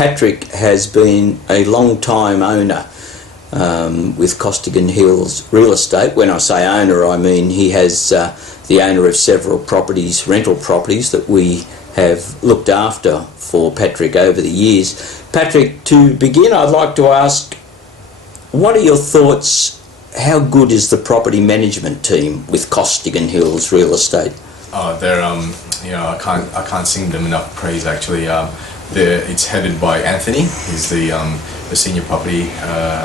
Patrick has been a long-time owner with Costigan Hills Real Estate. When I say owner, I mean he has the owner of several properties, rental properties, that we have looked after for Patrick over the years. Patrick, to begin, I'd like to ask, what are your thoughts? How good is the property management team with Costigan Hills Real Estate? They're I can't sing them enough praise actually. It's headed by Anthony. He's the senior property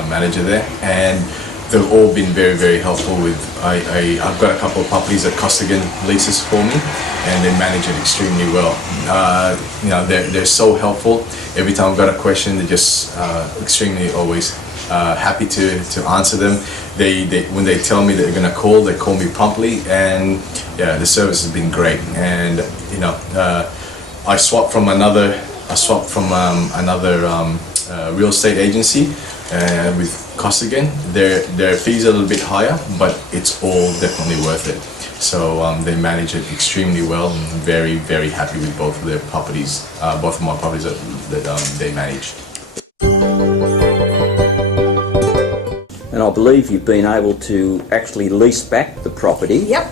manager there, and they've all been very, very helpful with. I've got a couple of properties that Costigan leases for me, and they manage it extremely well. They're so helpful. Every time I've got a question, they're just extremely always happy to answer them. When they tell me they're gonna call, they call me promptly, and yeah, the service has been great. And I swapped from another real estate agency with Costigan. Their fees are a little bit higher, but it's all definitely worth it. So they manage it extremely well, and I'm very, very happy with both of their properties, both of my properties that they manage. And I believe you've been able to actually lease back the property. Yep.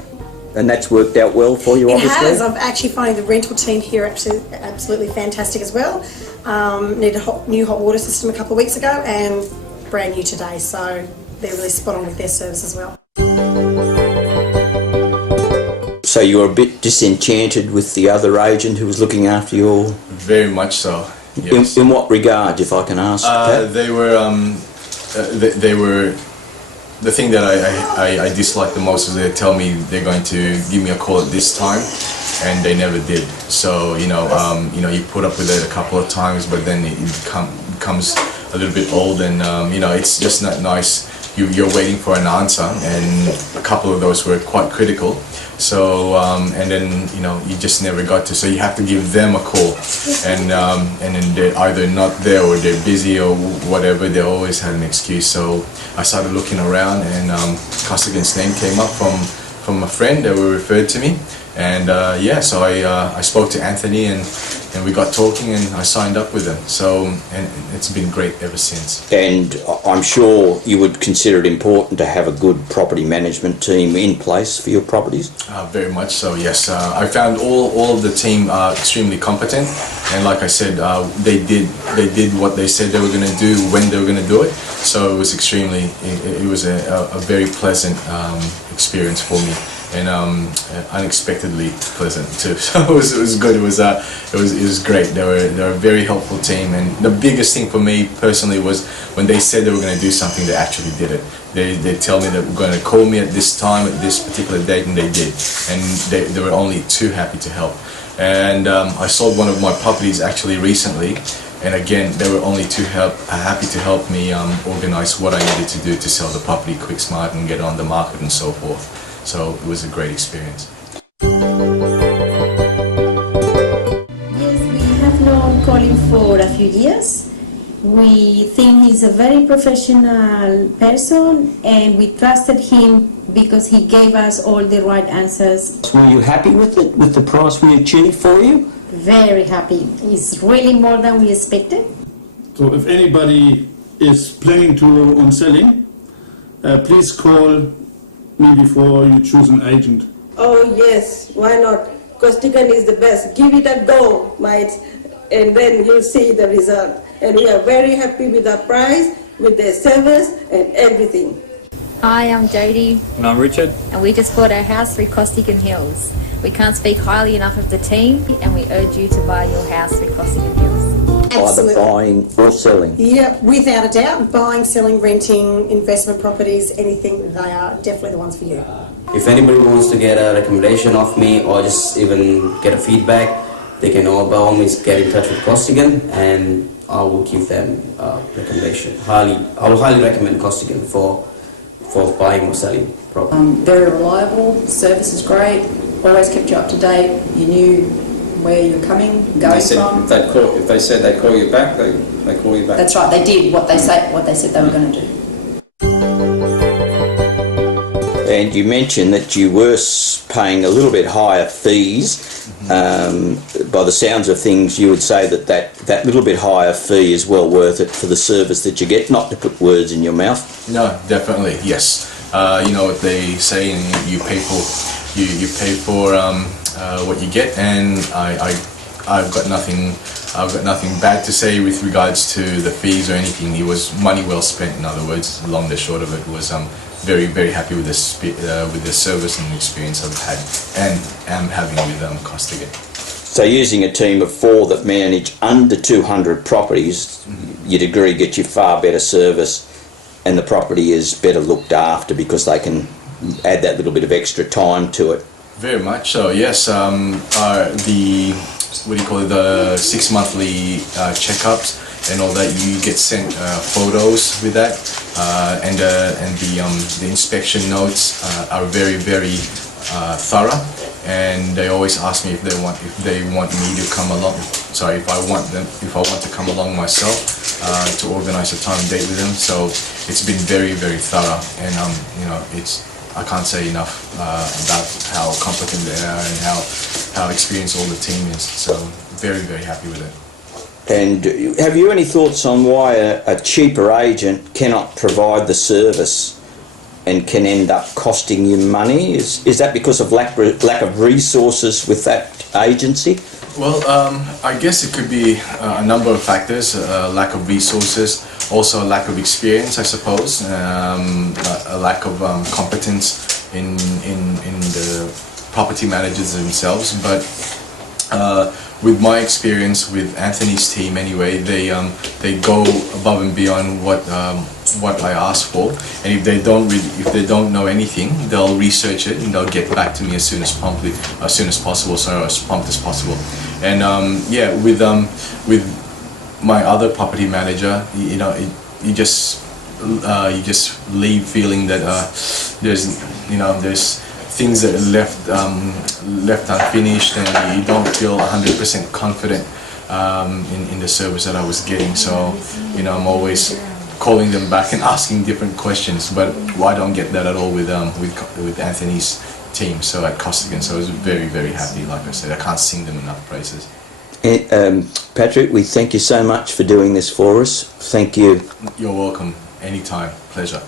And that's worked out well for you, obviously? It has. I'm actually finding the rental team here absolutely fantastic as well. Needed a new hot water system a couple of weeks ago and brand new today, so they're really spot on with their service as well. So you were a bit disenchanted with the other agent who was looking after your... Very much so, yes. In what regard, if I can ask? They were... The thing that I dislike the most is they tell me they're going to give me a call at this time, and they never did. So you put up with it a couple of times, but then it becomes a little bit old, and it's just not nice. You're waiting for an answer, and a couple of those were quite critical. So and then you just never got to. So you have to give them a call, and then they're either not there or they're busy or whatever. They always had an excuse. So I started looking around, and Costigan's name came up from a friend that were referred to me, and so I spoke to Anthony, and we got talking, and I signed up with them. So and it's been great ever since. And I'm sure you would consider it important to have a good property management team in place for your properties? Very much so, yes. I found all of the team extremely competent, and like I said, they did what they said they were going to do when they were going to do it. So it was it was a very pleasant experience for me, and unexpectedly pleasant too. So it was good. It was great. They were a very helpful team, and the biggest thing for me personally was when they said they were going to do something, they actually did it. They tell me that we're going to call me at this time, at this particular date, and they did. And they were only too happy to help. And I sold one of my properties actually recently, and again, they were only too happy to help me organize what I needed to do to sell the property quick, smart, and get it on the market and so forth. So it was a great experience. Yes, we have known Colin for a few years. We think he's a very professional person, and we trusted him because he gave us all the right answers. Were you happy with it, with the price we achieved for you? Very happy. It's really more than we expected. So if anybody is planning on selling, please call me before you choose an agent. Oh yes, why not? Costigan is the best. Give it a go, mates, and then you'll see the result. And we are very happy with our price, with their service and everything. Hi, I'm Jodie. And I'm Richard. And we just bought our house through Costigan Hills. We can't speak highly enough of the team, and we urge you to buy your house through Costigan Hills. Absolutely. Either buying or selling? Yeah, without a doubt. Buying, selling, renting, investment properties, anything, they are definitely the ones for you. If anybody wants to get a recommendation of me or just even get a feedback, they can all by all means get in touch with Costigan, and I will give them a recommendation. I will highly recommend Costigan for buying or selling property. Very reliable, service is great, always kept you up to date, you knew where you're going from. If they said they'd call you back, they call you back. That's right, they did what they said they were going to do. And you mentioned that you were paying a little bit higher fees, by the sounds of things, you would say that little bit higher fee is well worth it for the service that you get, not to put words in your mouth. No, definitely, yes. You know what they say, and you pay for what you get, and I've got nothing bad to say with regards to the fees or anything. It was money well spent. In other words, long and short of it was very, very happy with the service and the experience I've had and am having with Costigan. So using a team of 4 that manage under 200 properties, you'd agree get you far better service, and the property is better looked after because they can add that little bit of extra time to it. Very much so, yes. The 6 monthly checkups and all that, you get sent photos with that, and the inspection notes are very, very thorough, and they always ask me if they want me to come along. Sorry, if I want to come along myself to organize a time and date with them. So it's been very, very thorough, and you know, I can't say enough about how competent they are and how experienced all the team is. So very, very happy with it. And have you any thoughts on why a cheaper agent cannot provide the service and can end up costing you money? Is that because of lack of resources with that agency? Well, I guess it could be a number of factors. Lack of resources, also a lack of experience, I suppose. A lack of competence in the property managers themselves. But with my experience with Anthony's team, anyway, they go above and beyond what I ask for, and if they don't know anything, they'll research it and they'll get back to me as soon as possible. Sorry, as prompt as possible. And yeah, with my other property manager, you know, you just leave feeling that there's things that are left unfinished, and you don't feel 100% confident in the service that I was getting. So, you know, I'm always calling them back and asking different questions, but I don't get that at all with Anthony's team, so at Costigan. So I was very, very happy. Like I said, I can't sing them enough praises. Patrick, we thank you so much for doing this for us. Thank you. You're welcome. Anytime. Pleasure.